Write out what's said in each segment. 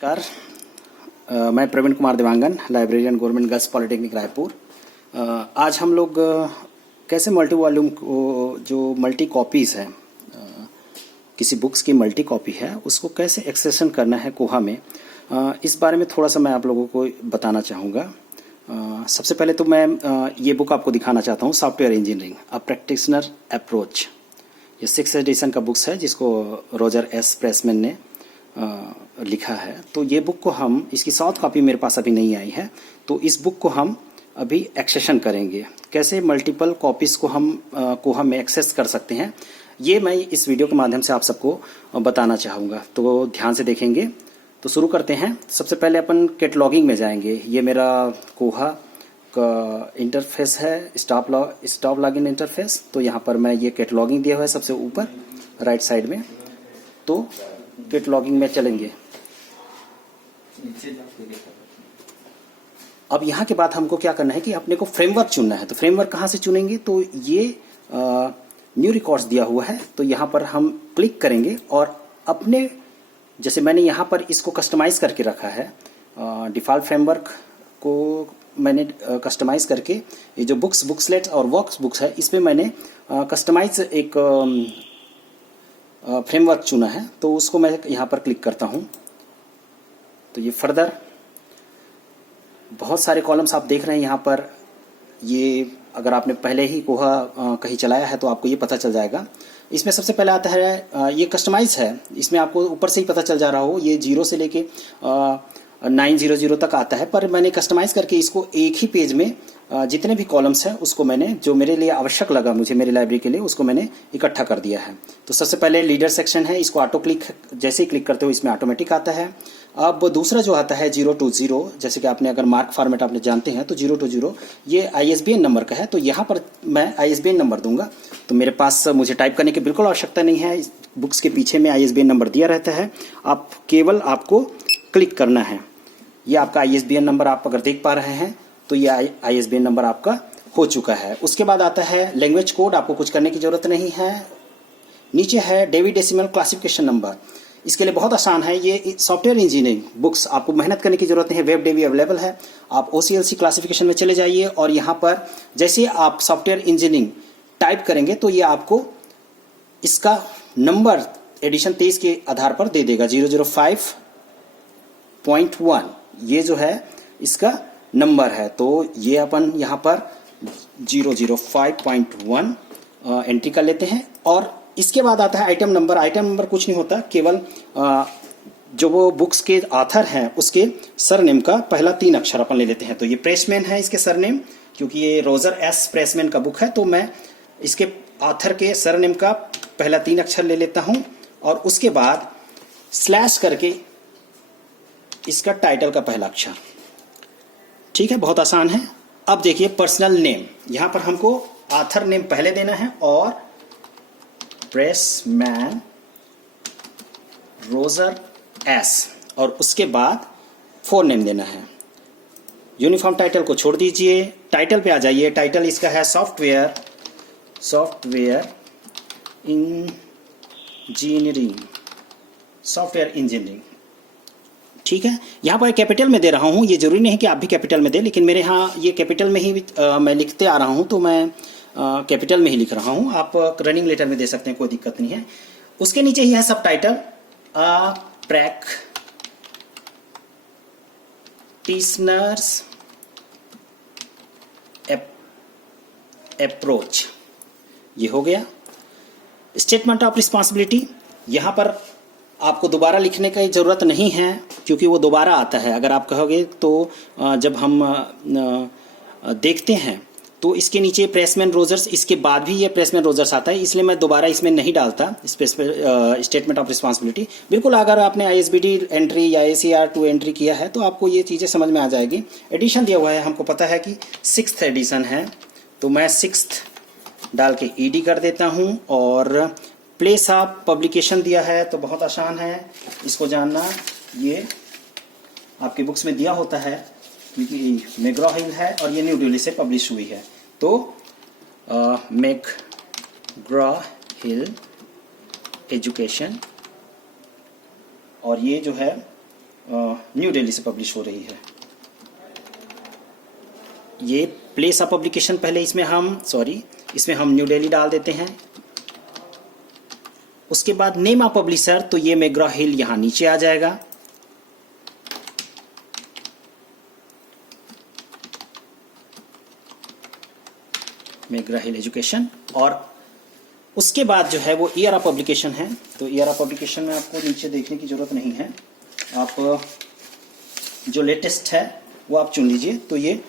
नमस्कार। मैं Praveen Kumar Dewangan, librarian government girls polytechnic Raipur. आज हम लोग कैसे मल्टी वॉल्यूम को जो मल्टी कॉपीज़ है, किसी बुक्स की मल्टी कॉपी है, उसको कैसे एक्सेशन करना है कोहा में, इस बारे में थोड़ा सा मैं आप लोगों को बताना चाहूँगा। सबसे पहले तो मैं ये बुक आपको दिखाना चाहता हूँ, सॉफ्टवेयर इंजीनियरिंग अ प्रैक्टिशनर अप्रोच। ये 6th एडिशन का बुक्स है जिसको रोजर एस प्रेसमैन ने लिखा है। तो ये बुक को हम, इसकी सॉफ्ट कॉपी मेरे पास अभी नहीं आई है, तो इस बुक को हम अभी एक्सेशन करेंगे। कैसे मल्टीपल कॉपीज़ को हम एक्सेस कर सकते हैं, ये मैं इस वीडियो के माध्यम से आप सबको बताना चाहूँगा। तो ध्यान से देखेंगे। तो शुरू करते हैं। सबसे पहले अपन कैटलॉगिंग में जाएंगे। ये मेरा कोहा का इंटरफेस है, स्टॉप लॉगिन इंटरफेस। तो यहाँ पर मैं ये कैटलॉगिंग दिया हुआ है सबसे ऊपर राइट साइड में। तो कैटलॉगिंग में चलेंगे। अब यहाँ के बाद हमको क्या करना है कि अपने को फ्रेमवर्क चुनना है। तो फ्रेमवर्क कहाँ से चुनेंगे? तो ये न्यू रिकॉर्ड्स दिया हुआ है, तो यहाँ पर हम क्लिक करेंगे और अपने, जैसे मैंने यहाँ पर इसको कस्टमाइज करके रखा है, डिफ़ॉल्ट फ्रेमवर्क को मैंने कस्टमाइज करके, ये जो बुक्सलेट्स और वर्क्स बुक्स है, इसमें मैंने कस्टमाइज एक फ्रेमवर्क चुना है। तो उसको मैं यहाँ पर क्लिक करता हूँ। तो ये फर्दर बहुत सारे कॉलम्स आप देख रहे हैं यहाँ पर। ये अगर आपने पहले ही कोहा कहीं चलाया है तो आपको ये पता चल जाएगा। इसमें सबसे पहले आता है ये कस्टमाइज है। इसमें आपको ऊपर से ही पता चल जा रहा हो, ये 0 से लेके 900 तक आता है। पर मैंने कस्टमाइज करके इसको एक ही पेज में जितने भी कॉलम्स हैं उसको मैंने, जो मेरे लिए आवश्यक लगा मुझे मेरी लाइब्रेरी के लिए, उसको मैंने इकट्ठा कर दिया है। तो सबसे पहले लीडर सेक्शन है, इसको ऑटो क्लिक, जैसे ही क्लिक करते हो इसमें ऑटोमेटिक आता है। अब दूसरा जो आता है 0 to 0, जैसे कि आपने अगर मार्क फॉर्मेट आपने जानते हैं तो 0 to 0 ये ISBN नंबर का है। तो यहाँ पर मैं ISBN नंबर दूंगा। तो मेरे पास, मुझे टाइप करने की बिल्कुल आवश्यकता नहीं है, बुक्स के पीछे में ISBN नंबर दिया रहता है। आप केवल आपको क्लिक करना है। ये आपका ISBN नंबर आप अगर देख पा रहे हैं तो ये ISBN नंबर आपका हो चुका है। उसके बाद आता है लैंग्वेज कोड, आपको कुछ करने की जरूरत नहीं है। नीचे है डेवी डेसिमल क्लासिफिकेशन नंबर। इसके लिए बहुत आसान है, ये सॉफ्टवेयर इंजीनियरिंग बुक्स, आपको मेहनत करने की जरूरत नहीं है, वेब डेवी अवेलेबल है। आप OCLC क्लासिफिकेशन में चले जाइए और यहाँ पर जैसे आप सॉफ्टवेयर इंजीनियरिंग टाइप करेंगे तो ये आपको इसका नंबर एडिशन 23 के आधार पर दे देगा। 005.1 ये जो है इसका नंबर है। तो ये अपन यहाँ पर 005.1 एंट्री कर लेते हैं। और इसके बाद आता है आइटम नंबर। आइटम नंबर कुछ नहीं होता, केवल जो वो बुक्स के ऑथर हैं उसके सरनेम का पहला 3 अक्षर अपन ले लेते हैं। तो ये प्रेसमैन है इसके सरनेम, क्योंकि ये रोजर एस प्रेसमैन का बुक है। तो मैं इसके ऑथर के सरनेम का पहला 3 अक्षर ले लेता हूं और उसके बाद स्लैश करके इसका टाइटल का पहला अक्षर। ठीक है, बहुत आसान है। अब देखिए पर्सनल नेम, यहां पर हमको ऑथर नेम पहले देना है और प्रेसमैन रोजर एस, और उसके बाद फोर नेम देना है। यूनिफॉर्म टाइटल को छोड़ दीजिए, टाइटल पे आ जाइए। टाइटल इसका है सॉफ्टवेयर इंजीनियरिंग। ठीक है, यहाँ पर कैपिटल में दे रहा हूँ। ये जरूरी नहीं कि आप भी कैपिटल में दे, लेकिन मेरे यहाँ ये कैपिटल में ही मैं लिखते आ रहा हूँ, तो मैं कैपिटल में ही लिख रहा हूँ। आप रनिंग लेटर में दे सकते हैं, कोई दिक्कत नहीं है। उसके नीचे ही है सब टाइटल, प्रैक्टिशनर्स अप्रोच, ये हो गया। स्टेटमेंट ऑफ रिस्पॉन्सिबिलिटी, यहाँ पर आपको दोबारा लिखने की ज़रूरत नहीं है, क्योंकि वो दोबारा आता है। अगर आप कहोगे तो जब हम देखते हैं तो इसके नीचे प्रेसमैन रोजर्स, इसके बाद भी ये प्रेसमैन रोजर्स आता है, इसलिए मैं दोबारा इसमें नहीं डालता स्टेटमेंट ऑफ रिस्पॉन्सिबिलिटी। बिल्कुल अगर आपने ISBD एंट्री या ACR2 एंट्री किया है तो आपको ये चीज़ें समझ में आ जाएगी। एडिशन दिया हुआ है, हमको पता है कि 6th एडिशन है, तो मैं 6th डाल के ED कर देता हूँ। और प्लेस ऑफ पब्लिकेशन दिया है, तो बहुत आसान है इसको जानना। ये आपके बुक्स में दिया होता है, क्योंकि मैग्रॉ हिल है और ये न्यू दिल्ली से पब्लिश हुई है। तो मैग्रॉ हिल एजुकेशन, और ये जो है न्यू दिल्ली से पब्लिश हो रही है। ये प्लेस ऑफ पब्लिकेशन पहले इसमें हम न्यू दिल्ली डाल देते हैं। उसके बाद नेम ऑफ पब्लिशर, तो ये मैग्रा हिल यहाँ नीचे आ जाएगा। मैग्रा हिल एजुकेशन। और उसके बाद जो है वो ईयर ऑफ पब्लिकेशन है, तो ईयर ऑफ पब्लिकेशन में आपको नीचे देखने की जरूरत नहीं है, आप जो लेटेस्ट है वो आप चुन लीजिए। तो ये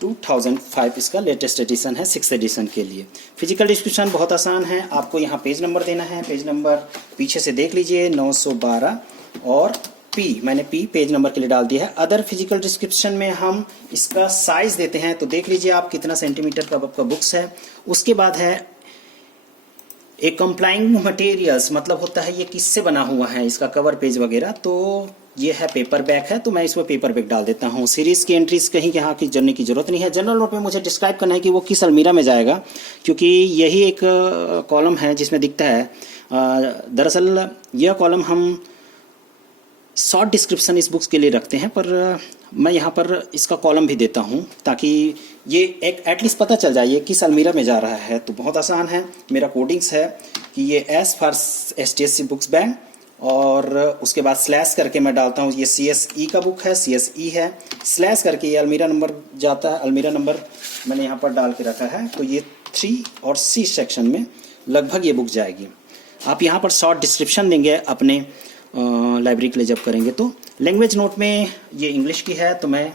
2005 इसका लेटेस्ट एडिशन है, 6th एडिशन के लिए। फिजिकल डिस्क्रिप्शन बहुत आसान है, आपको यहाँ पेज नंबर देना है। पेज नंबर पीछे से देख लीजिए 912, और मैंने पेज नंबर के लिए डाल दिया है। अदर फिजिकल डिस्क्रिप्शन में हम इसका साइज देते हैं, तो देख लीजिए आप कितना सेंटीमीटर का आपका बुक्स है। उसके बाद है एक कंप्लाइंग मटेरियल्स, मतलब होता है ये किससे बना हुआ है, इसका कवर पेज वगैरह। तो ये है पेपर बैक है, तो मैं इसमें पेपर बैक डाल देता हूँ। सीरीज की एंट्रीज कहीं यहाँ की जानने की जरूरत नहीं है। जनरल नोट में मुझे डिस्क्राइब करना है कि वो किस अलमीरा में जाएगा, क्योंकि यही एक कॉलम है जिसमें दिखता है। दरअसल यह कॉलम हम शॉर्ट डिस्क्रिप्शन इस बुक्स के लिए रखते हैं, पर मैं यहाँ पर इसका कॉलम भी देता हूँ ताकि ये एक एटलीस्ट पता चल जाए ये किस अलमीरा में जा रहा है। तो बहुत आसान है, मेरा कोडिंग्स है कि ये S for STSC books bank, और उसके बाद स्लैश करके मैं डालता हूँ ये CSE का बुक है, CSE है, स्लैश करके ये अलमीरा नंबर जाता है। अलमीरा नंबर मैंने यहाँ पर डाल के रखा है, तो ये 3 और C सेक्शन में लगभग ये बुक जाएगी। आप यहाँ पर शॉर्ट डिस्क्रिप्शन देंगे अपने लाइब्रेरी के लिए जब करेंगे। तो लैंग्वेज नोट में ये इंग्लिश की है, तो मैं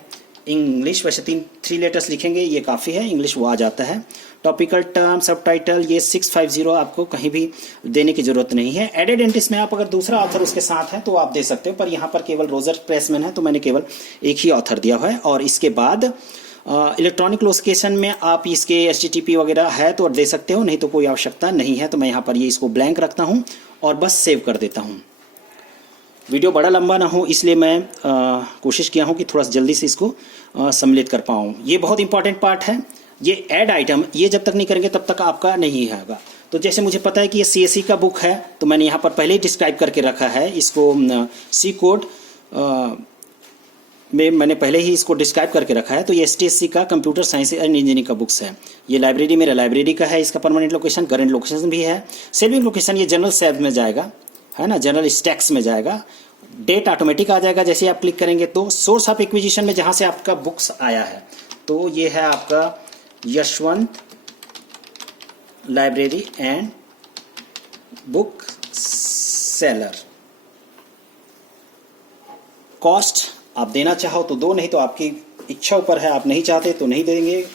इंग्लिश वैसे 3 लेटर्स लिखेंगे, ये काफ़ी है, इंग्लिश वो आ जाता है। टॉपिकल टर्म सब टाइटल ये 650 आपको कहीं भी देने की जरूरत नहीं है। एडेड एंट्रीज में आप अगर दूसरा ऑथर उसके साथ है तो आप दे सकते हो, पर यहाँ पर केवल रोजर प्रेसमैन है, तो मैंने केवल एक ही ऑथर दिया हुआ है। और इसके बाद इलेक्ट्रॉनिक लोकेशन में आप इसके HTTP वगैरह है तो दे सकते हो, नहीं तो कोई आवश्यकता नहीं है। तो मैं यहाँ पर ये इसको ब्लैंक रखता हूँ और बस सेव कर देता हूँ। वीडियो बड़ा लंबा ना हो इसलिए मैं कोशिश किया हूँ कि थोड़ा जल्दी से इसको सम्मिलित कर पाऊँ। ये बहुत इंपॉर्टेंट पार्ट है, ये ऐड आइटम, ये जब तक नहीं करेंगे तब तक आपका नहीं होगा। तो जैसे मुझे पता है कि ये CSE का बुक है, तो मैंने यहाँ पर पहले ही डिस्क्राइब करके रखा है इसको। C कोड में मैंने पहले ही इसको डिस्क्राइब करके रखा है। तो ये STSC का कंप्यूटर साइंस एंड इंजीनियरिंग का बुक्स है। ये लाइब्रेरी मेरा लाइब्रेरी का है, इसका परमानेंट लोकेशन, करंट लोकेशन भी है। सेविंग लोकेशन ये जनरल सैब में जाएगा, है ना, जनरल स्टैक्स में जाएगा। डेट ऑटोमेटिक आ जाएगा जैसे आप क्लिक करेंगे। तो सोर्स ऑफ एक्विजिशन में जहां से आपका बुक्स आया है, तो ये है आपका Yashwant library and book seller. Cost आप देना चाहो तो दो, नहीं तो आपकी इच्छा ऊपर है, आप नहीं चाहते तो नहीं देंगे।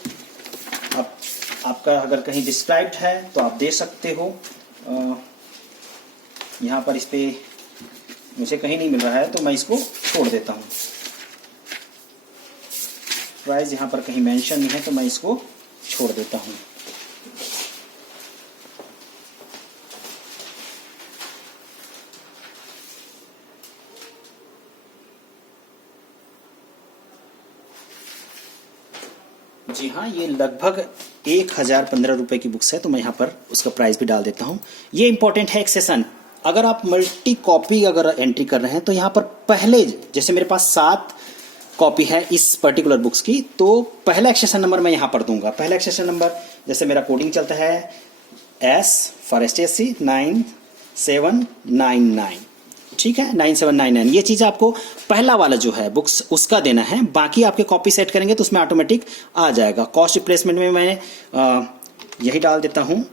आपका अगर कहीं डिस्क्राइब्ड है तो आप दे सकते हो। यहाँ पर इस पे मुझे कहीं नहीं मिल रहा है तो मैं इसको छोड़ देता हूँ। प्राइस यहाँ पर कहीं मेंशन नहीं है तो मैं इसको छोड़ देता हूँ। जी हाँ, ये लगभग 1015 रुपए की बुक्स है, तो मैं यहाँ पर उसका प्राइस भी डाल देता हूँ। ये इंपॉर्टेंट है एक्सेशन। अगर आप मल्टी कॉपी अगर एंट्री कर रहे हैं तो यहाँ पर पहले, जैसे मेरे पास 7 कॉपी है इस पर्टिकुलर बुक्स की, तो पहला एक्सेशन नंबर मैं यहाँ पर दूंगा। पहला एक्सेशन नंबर, जैसे मेरा कोडिंग चलता है S फॉर STSC 9799, ठीक है, 9799। ये चीज़ आपको पहला वाला जो है बुक्स उसका देना है। बाकी आपके कॉपी सेट करेंगे तो उसमें ऑटोमेटिक आ जाएगा। कॉस्ट रिप्लेसमेंट में मैं यही डाल देता हूँ,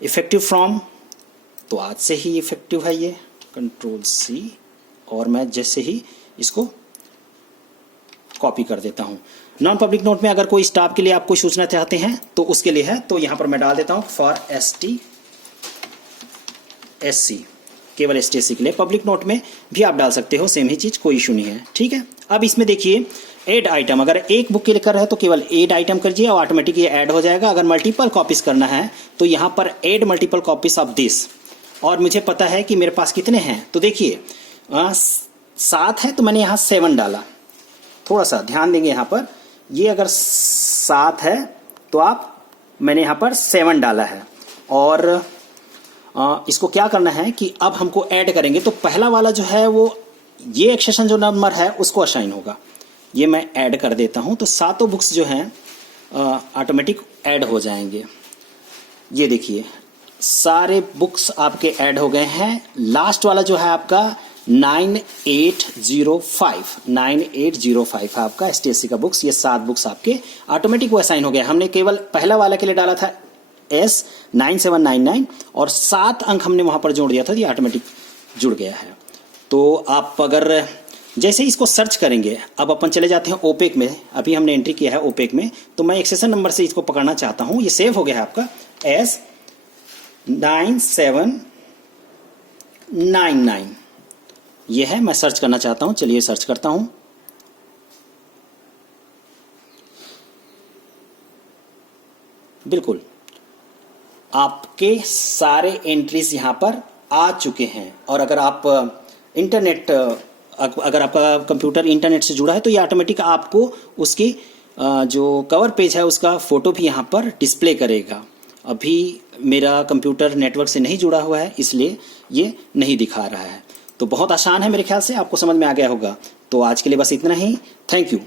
इफेक्टिव फ्रॉम, तो आज से ही इफेक्टिव है ये, Ctrl+C, और मैं जैसे ही इसको कॉपी कर देता हूँ। नॉन पब्लिक नोट में अगर कोई स्टाफ के लिए आप कोई सूचना चाहते हैं तो उसके लिए है, तो यहाँ पर मैं डाल देता हूँ फॉर STSC, केवल STSC के लिए। पब्लिक नोट में भी आप डाल सकते हो, सेम ही चीज़, कोई इशू नहीं है, ठीक है। अब इसमें देखिए ऐड आइटम, अगर एक बुक के लिए कर रहे हैं तो केवल ऐड आइटम करिए और ऑटोमेटिक ये ऐड हो जाएगा। अगर मल्टीपल कॉपीज करना है तो यहाँ पर add multiple copies of this, और मुझे पता है कि मेरे पास कितने हैं, तो देखिए 7 है तो मैंने यहाँ 7 डाला। थोड़ा सा ध्यान देंगे यहाँ पर, ये अगर 7 है तो मैंने यहाँ पर 7 डाला है। और इसको क्या करना है कि अब हमको ऐड करेंगे, तो पहला वाला जो है वो ये एक्सेशन जो नंबर है उसको असाइन होगा। ये मैं ऐड कर देता हूँ, तो सातों बुक्स जो हैं ऑटोमेटिक ऐड हो जाएंगे। ये देखिए सारे बुक्स आपके ऐड हो गए हैं। लास्ट वाला जो है आपका 9805 है आपका STSC का बुक्स। ये 7 बुक्स आपके ऑटोमेटिक वो असाइन हो गया। हमने केवल पहला वाला के लिए डाला था S9799 और 7 अंक हमने वहां पर जोड़ दिया था, ये ऑटोमेटिक जुड़ गया है। तो आप अगर जैसे ही इसको सर्च करेंगे, अब अपन चले जाते हैं ओपेक में। अभी हमने एंट्री किया है ओपेक में, तो मैं एक्सेशन नंबर से इसको पकड़ना चाहता हूं। ये सेव हो गया है आपका S9799, ये है। मैं सर्च करना चाहता हूं, चलिए सर्च करता हूं। बिल्कुल आपके सारे एंट्रीज यहां पर आ चुके हैं। और अगर आप अगर आपका कंप्यूटर इंटरनेट से जुड़ा है तो ये ऑटोमेटिक आपको उसकी जो कवर पेज है उसका फोटो भी यहाँ पर डिस्प्ले करेगा। अभी मेरा कंप्यूटर नेटवर्क से नहीं जुड़ा हुआ है, इसलिए ये नहीं दिखा रहा है। तो बहुत आसान है, मेरे ख्याल से आपको समझ में आ गया होगा। तो आज के लिए बस इतना ही। Thank you.